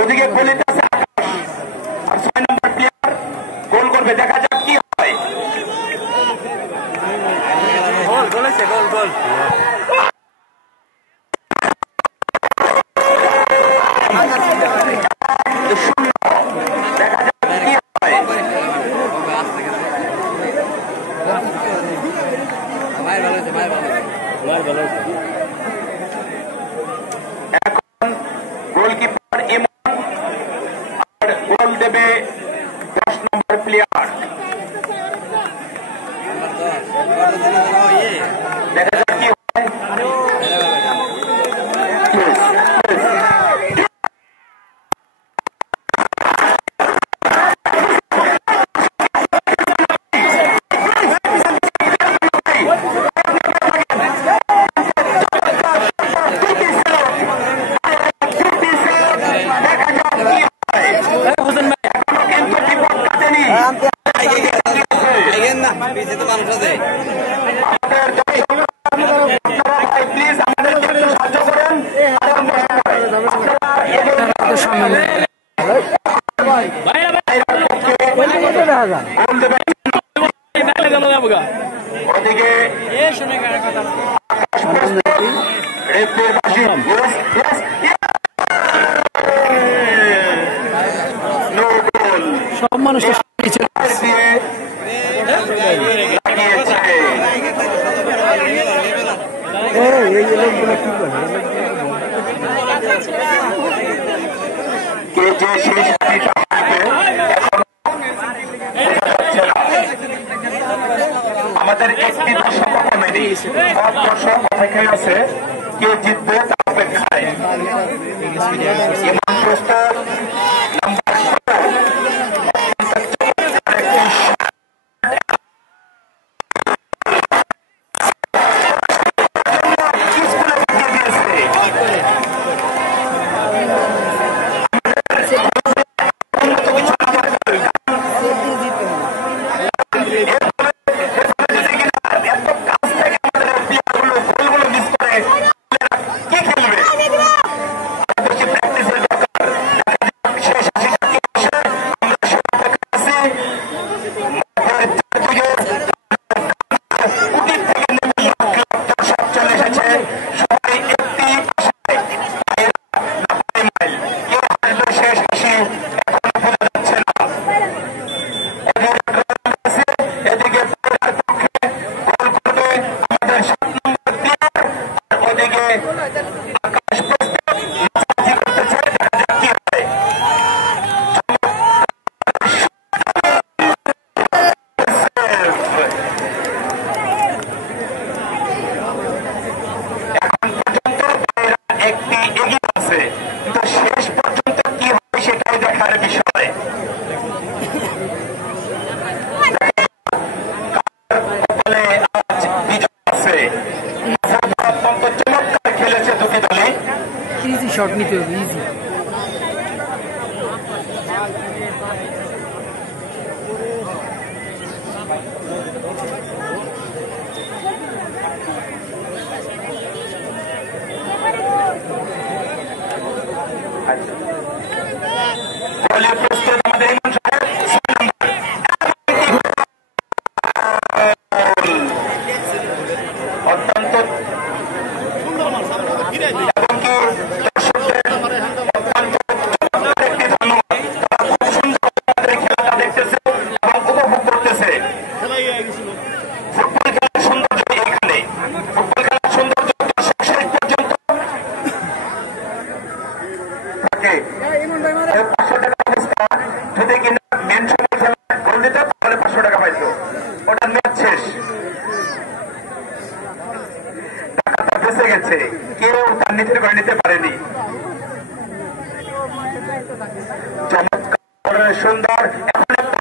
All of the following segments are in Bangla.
ওদিকে খলিল আর 6 নম্বর প্লেয়ার গোল করবে, দেখা যাক কি হয়। গোল বলেছে, গোল গোল দেখা যাক কি হয়। এখন গোলকিপার ইমন আর গোল দেবে 10 নম্বর প্লেয়ার। দেখা যাক কি হয়। সব মানুষ আমাদের একটি দর্শক কমেডি দর্শক অপেক্ষায় আছে, কে জিতবে তা অপেক্ষায়। ইমন প্রস্তুত, নাম্বার 你就理解。কেউ তার নিজের করে নিতে পারেনি। চমৎকার সুন্দর এখন একটা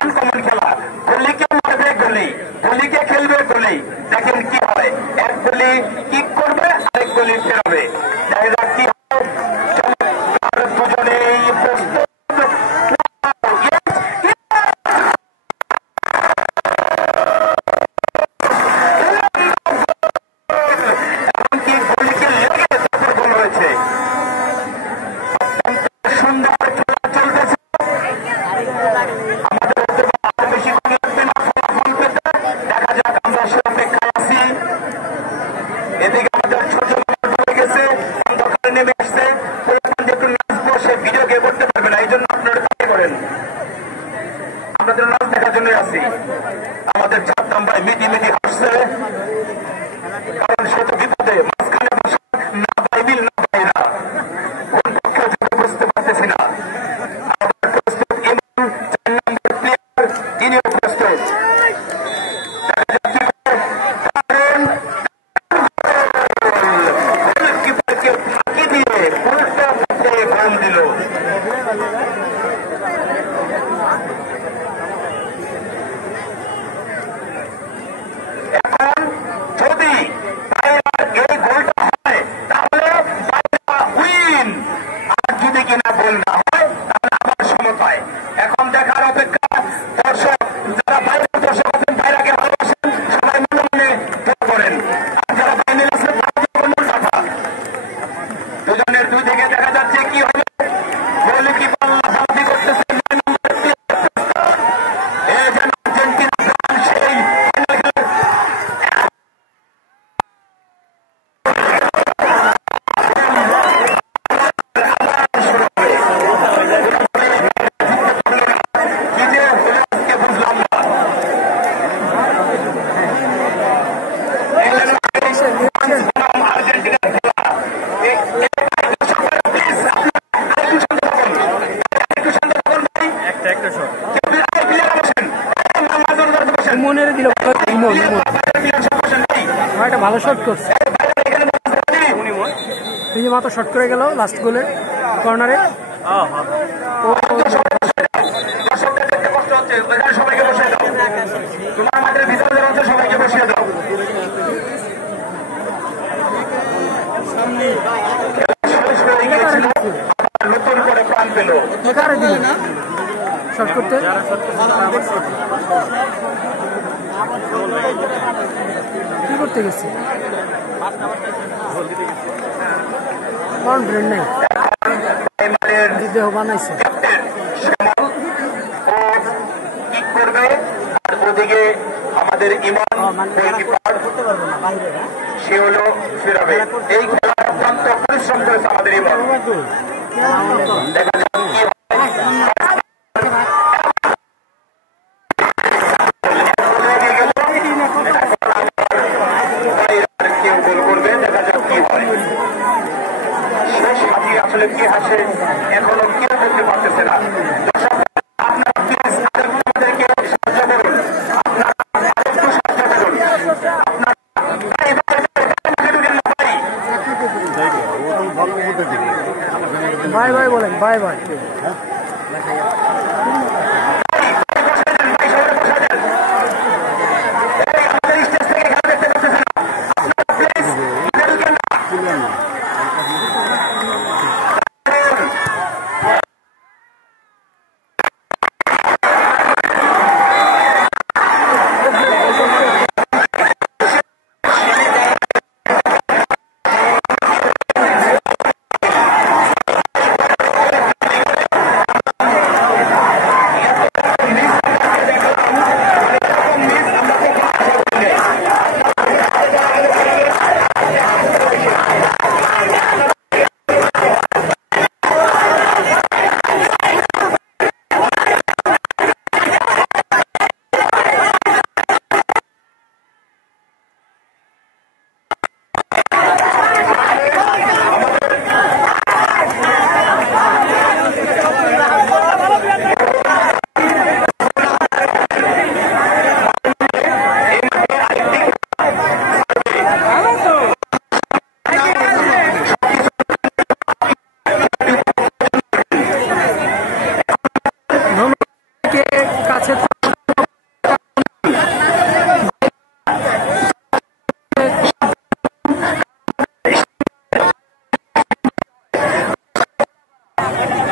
আনকমন খেলা। নেই, দেখেন কি হয়। এক গুলি কিক করবে, আরেক গুলি ফেরাবে। দেখা যাক কি হয়। চমৎকার দুজনেই প্রস্তুত। এমনকি গুলিকে লেগে তারপর গোল হয়েছে। সুন্দর খেলা চলতেছে। আমাদের আর বেশি কম লাগবে না ফলাফল পেতে। দেখা যাক, আমরা সে অপেক্ষায় আছি। এদিকে আমাদের ছোট হয়ে গেছে, অন্ধকারে নেমে আসছে। যেহেতু নাচবো, সে ভিডিও গিয়ে করতে পারবে না, এই জন্য আপনারা তাই করেন। আমরা তো নাচ দেখার জন্যই আছি। আমাদের চারটাম ভাই মিটি মিটি হাসছে, কারণ সে তো বিপদে মাঝখানে বসে না বাইবিল না বাইরা, কোন পক্ষে বুঝতে পারতেছি না। আমাদের প্রস্তুত ইমাম, 4 নম্বর প্লেয়ার, তিনিও প্রস্তুত। গোলকিপারকে ফাঁকি দিয়ে উল্টা পথে গোল দিল। এখন যদি বাইরার এই গোলটা হয় তাহলে বাইরা উইন, আর যদি কিনা গোল না হয় তাহলে আবার সমতায়। এখন দেখার অপেক্ষা। দর্শক, যারা বাইরের দর্শক আছেন, বাইরাকে ভালোবাসেন, সবাই মনে মনে দোয়া করেন। আর যারা বাইরে আছেন, মূল কথা দুজনের দুই দিকে দেখা যাচ্ছে কি হবে। গোলকিপার লাফালাফি করতেছে। 9 নম্বর এই যেন আর্জেন্টিনা প্রাণ সেই কি যে হলো আজকে বুঝলাম না। আর্জেন্টিনার খেলা মনের দিল একটা ভালো শট করছে। এই যে মাথা শট করে গেল লাস্ট গোলে কর্নারে। সবাইকে বসিয়ে দাও, তোমার মাঠের ভিতরে যারা আছে সবাইকে বসিয়ে দাও। শেষ হয়ে গিয়েছিল, আবার নতুন করে প্রাণ পেল। শট করতে কি করতে গেছে? কনফিডেন্ট নেই, দেহ বানাইছে। কি করবে, আর ওদিকে আমাদের ইমাম গোলকিপার, সে হলো ফেরাবে। এই খেলার অত্যন্ত পরিশ্রম করেছে আমাদের ইমাম। দেখা যাক কি হয়। কেউ গোল করবে, দেখা যাক কি হয়। শেষ হাসি আসলে কি হাসে এখনো কেউ করতে পারতেছে না। আপনারা প্লিজ আমাদেরকে সাহায্য করুন, আপনারা আরেকটু সাহায্য করুন। বাই বাই বলেন, বাই বাই। Thank you.